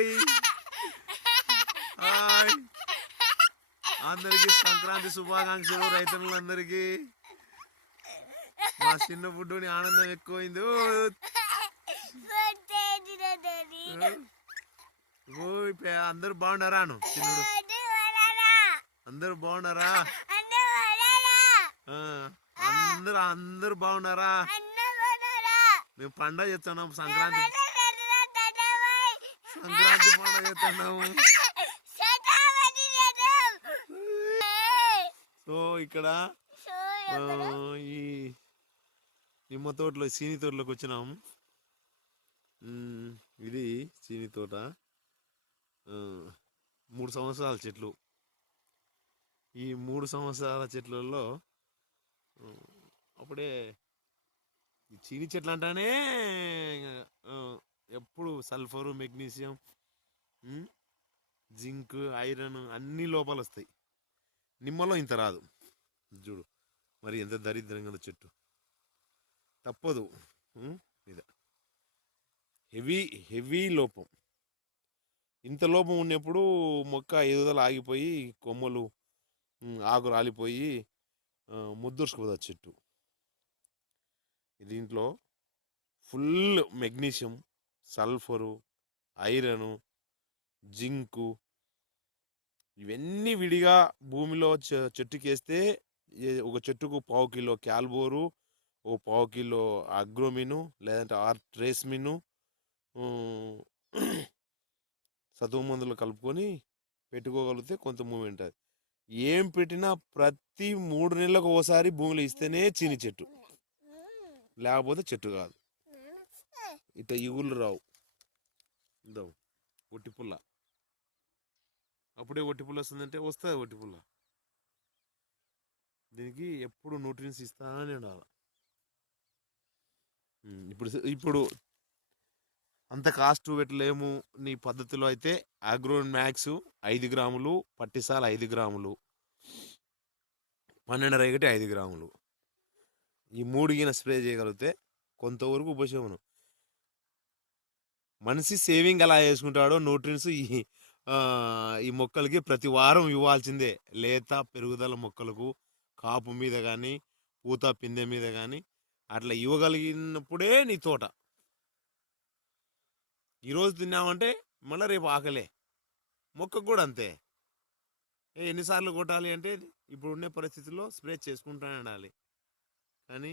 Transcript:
Hi hi అందరికి సంక్రాంతి శుభాకాంక్షలు రైతులందరికీ. మా చిన్న బుడ్డుని ఆనందం ఎక్కువైంది. అందరు బాగున్నారా? చిన్నుడు అందరు బాగున్నారా? అందరు బాగున్నారా? మేము పండగ చేస్తున్నాం, సంక్రాంతి పండగ చేస్తున్నాము. సో ఇక్కడ ఈ నిమ్మ తోటలో సీని తోటలోకి వచ్చినాము. ఇది సీని తోట, 3 సంవత్సరాల చెట్లు. ఈ 3 సంవత్సరాల చెట్లలో అప్పుడే చీని చెట్లు అంటానే ఎప్పుడు సల్ఫరు, మెగ్నీషియం, జింక్, ఐరన్ అన్ని లోపాలు వస్తాయి. నిమ్మలో ఇంత రాదు. చూడు మరి ఎంత దరిద్రంగా చెట్టు. తప్పదు, ఇది హెవీ లోపం. ఇంత లోపం ఉన్నప్పుడు మొక్క ఎదుగుదల ఆగిపోయి కొమ్మలు ఆకు రాలిపోయి ముద్దుర్చుకుపోతుంది చెట్టు. దీంట్లో full magnesium, sulphur, iron, zinc ఇవన్నీ విడిగా భూమిలో చెట్టుకేస్తే ఒక చెట్టుకు 1/4 కిలో క్యాల్బోరు, 1/4 కిలో అగ్రోమిను లేదంటే ట్రేస్మిను సతువు మందులు కలుపుకొని పెట్టుకోగలిగితే కొంత మూమెంట్. అది ఏం పెట్టినా ప్రతి 3 నెలలకు ఒకసారి భూమిలో ఇస్తేనే చీని చెట్టు, లేకపోతే చెట్టు కాదు. ఇట్లా ఇగుళ్ళు రావు. ఇద్దాం ఒట్టి పుల్ల, అప్పుడే ఒట్టి పుల్ల వస్తుందంటే వస్తుంది ఒట్టి పుల్ల. దీనికి ఎప్పుడు న్యూట్రియన్స్ ఇస్తానే ఉండాలి. ఇప్పుడు అంత కాస్ట్ పెట్టలేము. నీ పద్ధతిలో అయితే అగ్రోన్ మ్యాక్స్ 5 గ్రాములు, పట్టిసాల 5 గ్రాములు, 12 రేగటి 5 గ్రాములు, ఈ 3 గిన స్ప్రే చేయగలిగితే కొంతవరకు ఉపశమనం. మనిషి సేవింగ్ ఎలా చేసుకుంటాడో న్యూట్రియన్స్ ఈ మొక్కలకి ప్రతి వారం ఇవ్వాల్సిందే. లేత పెరుగుదల మొక్కలకు కాపు మీద కానీ పూత పిందె మీద కానీ అట్లా ఇవ్వగలిగినప్పుడే నీ తోట. ఈరోజు తిన్నామంటే మళ్ళీ రేపు ఆకలే. మొక్కకు కూడా అంతే. ఎన్నిసార్లు కొట్టాలి అంటే ఇప్పుడు ఉండే పరిస్థితుల్లో స్ప్రే చేసుకుంటూనే ఉండాలి. కానీ